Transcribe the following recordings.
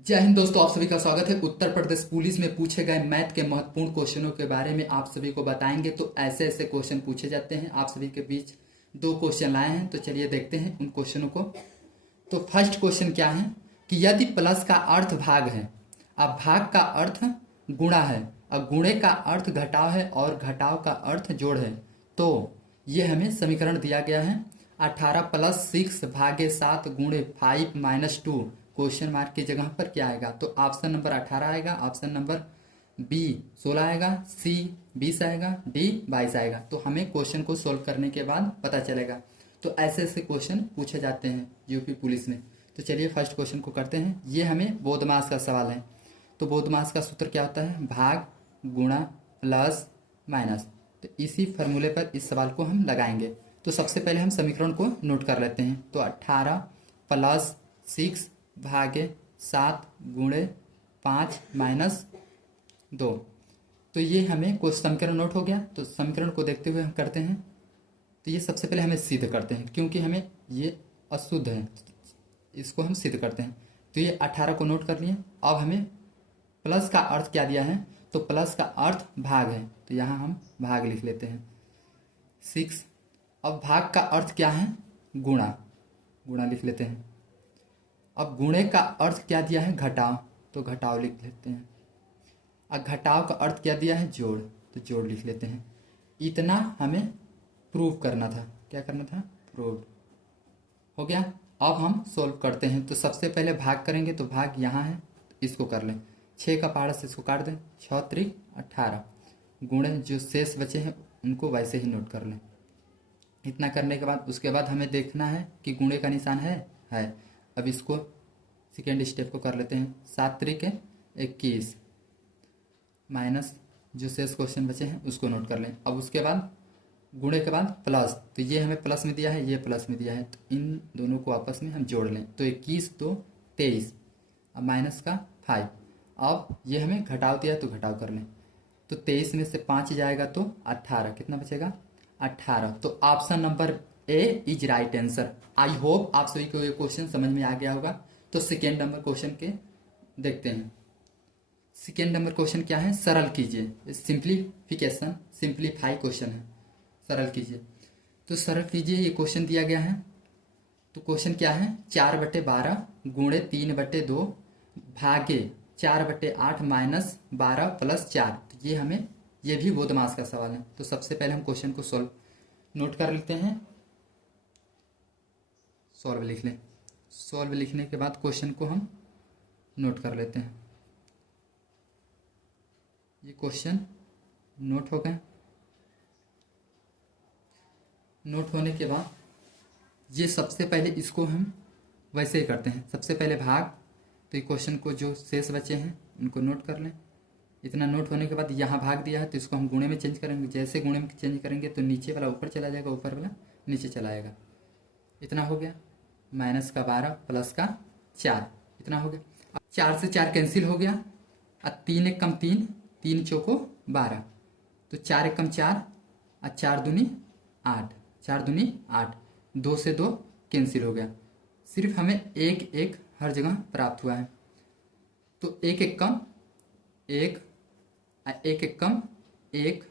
जय हिंद दोस्तों, आप सभी का स्वागत है। उत्तर प्रदेश पुलिस में पूछे गए मैथ के महत्वपूर्ण क्वेश्चनों के बारे में आप सभी को बताएंगे। तो ऐसे ऐसे क्वेश्चन पूछे जाते हैं। आप सभी के बीच दो क्वेश्चन लाए हैं, तो चलिए देखते हैं उन क्वेश्चनों को। तो फर्स्ट क्वेश्चन क्या है कि यदि प्लस का अर्थ भाग है, अब भाग का अर्थ गुणा है, अब गुणे का अर्थ घटाव है और घटाव का अर्थ जोड़ है, तो ये हमें समीकरण दिया गया है 18 + 6 भागे 7 गुणे 5 - 2। क्वेश्चन मार्क की जगह पर क्या आएगा? तो ऑप्शन नंबर 18 आएगा, ऑप्शन नंबर बी 16 आएगा, सी 20 आएगा, डी 22 आएगा। तो हमें क्वेश्चन को सोल्व करने के बाद पता चलेगा। तो ऐसे ऐसे क्वेश्चन पूछे जाते हैं यूपी पुलिस में। तो चलिए फर्स्ट क्वेश्चन को करते हैं। ये हमें बोधमास का सवाल है। तो बोधमास का सूत्र क्या होता है? भाग गुणा प्लस माइनस। तो इसी फॉर्मूले पर इस सवाल को हम लगाएंगे। तो सबसे पहले हम समीकरण को नोट कर लेते हैं। तो 18 + 6 भागे 7 गुणे 5 - 2। तो ये हमें कुछ समीकरण नोट हो गया। तो समीकरण को देखते हुए हम करते हैं। तो ये सबसे पहले हमें सिद्ध करते हैं, क्योंकि हमें ये अशुद्ध है, इसको हम सिद्ध करते हैं। तो ये 18 को नोट कर लिए। अब हमें प्लस का अर्थ क्या दिया है? तो प्लस का अर्थ भाग है, तो यहाँ हम भाग लिख लेते हैं 6। अब भाग का अर्थ क्या है? गुणा, गुणा लिख लेते हैं। अब गुणे का अर्थ क्या दिया है? घटाव, तो घटाव लिख लेते हैं। अब घटाव का अर्थ क्या दिया है? जोड़, तो जोड़ लिख लेते हैं। इतना हमें प्रूव करना था। क्या करना था? प्रूव हो गया। अब हम सोल्व करते हैं। तो सबसे पहले भाग करेंगे, तो भाग यहाँ है, इसको कर लें। 6 का पहाड़ा से इसको काट दें, 6 × 3 = 18 गुणे जो शेष बचे हैं उनको वैसे ही नोट कर लें। इतना करने के बाद उसके बाद हमें देखना है कि गुणे का निशान है। अब इसको सेकेंड स्टेप को कर लेते हैं। 7 × 3 = 21 माइनस जो शेष क्वेश्चन बचे हैं उसको नोट कर लें। अब उसके बाद गुणे के बाद प्लस, तो ये हमें प्लस में दिया है, ये प्लस में दिया है, तो इन दोनों को आपस में हम जोड़ लें। तो 21 × 2 = 23, अब माइनस का 5। अब ये हमें घटाव दिया है, तो घटाव कर लें। तो 23 में से 5 जाएगा तो 18, कितना बचेगा? 18। तो option number A is right answer. I hope आप सभी को ये क्वेश्चन समझ में आ गया होगा। तो सेकेंड नंबर क्वेश्चन के देखते हैं। सेकेंड नंबर क्वेश्चन क्या है? सरल कीजिए। सिंप्लीफिकेशन, सिंप्लीफाई क्वेश्चन है, सरल कीजिए। तो सरल कीजिए, ये क्वेश्चन दिया गया है। तो क्वेश्चन क्या है? 4/12 गुणे 3/2 भागे 4/8 - 12 + 4। तो ये हमें, ये भी बोधमास का सवाल है। तो सबसे पहले हम क्वेश्चन को सोल्व नोट कर लेते हैं। सॉल्व लिख लें। सॉल्व लिखने के बाद क्वेश्चन को हम नोट कर लेते हैं। ये क्वेश्चन नोट हो गए। नोट होने के बाद ये सबसे पहले इसको हम वैसे ही करते हैं। सबसे पहले भाग, तो ये क्वेश्चन को जो शेष बचे हैं उनको नोट कर लें। इतना नोट होने के बाद यहाँ भाग दिया है, तो इसको हम गुणे में चेंज करेंगे। जैसे गुणे में चेंज करेंगे तो नीचे वाला ऊपर चला जाएगा, ऊपर वाला नीचे चला आएगा। इतना हो गया। माइनस का 12 प्लस का 4, इतना हो गया। अब 4 से 4 कैंसिल हो गया। अब 3 × 1 = 3, 3 × 4 = 12, तो 4 × 1 = 4 और 4 × 2 = 8, 4 × 2 = 8, 2 से 2 कैंसिल हो गया। सिर्फ हमें 1 1 हर जगह प्राप्त हुआ है। तो 1 1 कम 1, 1 1 कम 1,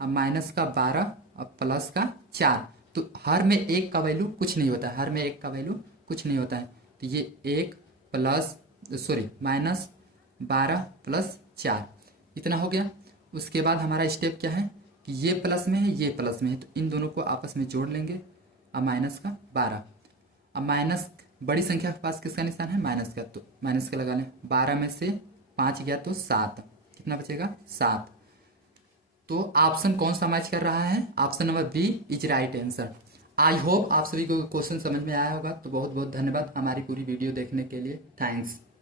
अब माइनस का 12 और प्लस का 4। तो हर में 1 का वैल्यू कुछ नहीं होता है, हर में 1 का वैल्यू कुछ नहीं होता है। तो ये 1 माइनस 12 + 4, इतना हो गया। उसके बाद हमारा स्टेप क्या है कि ये प्लस में है, ये प्लस में है, तो इन दोनों को आपस में जोड़ लेंगे। अब माइनस का 12, अब माइनस बड़ी संख्या के पास किसका निशान है? माइनस का, तो माइनस का लगा लें। 12 में से 5 गया तो 7, कितना बचेगा? 7। तो ऑप्शन कौन सा मैच कर रहा है? Option number B is right answer. I hope आप सभी को क्वेश्चन समझ में आया होगा। तो बहुत बहुत धन्यवाद हमारी पूरी वीडियो देखने के लिए। थैंक्स।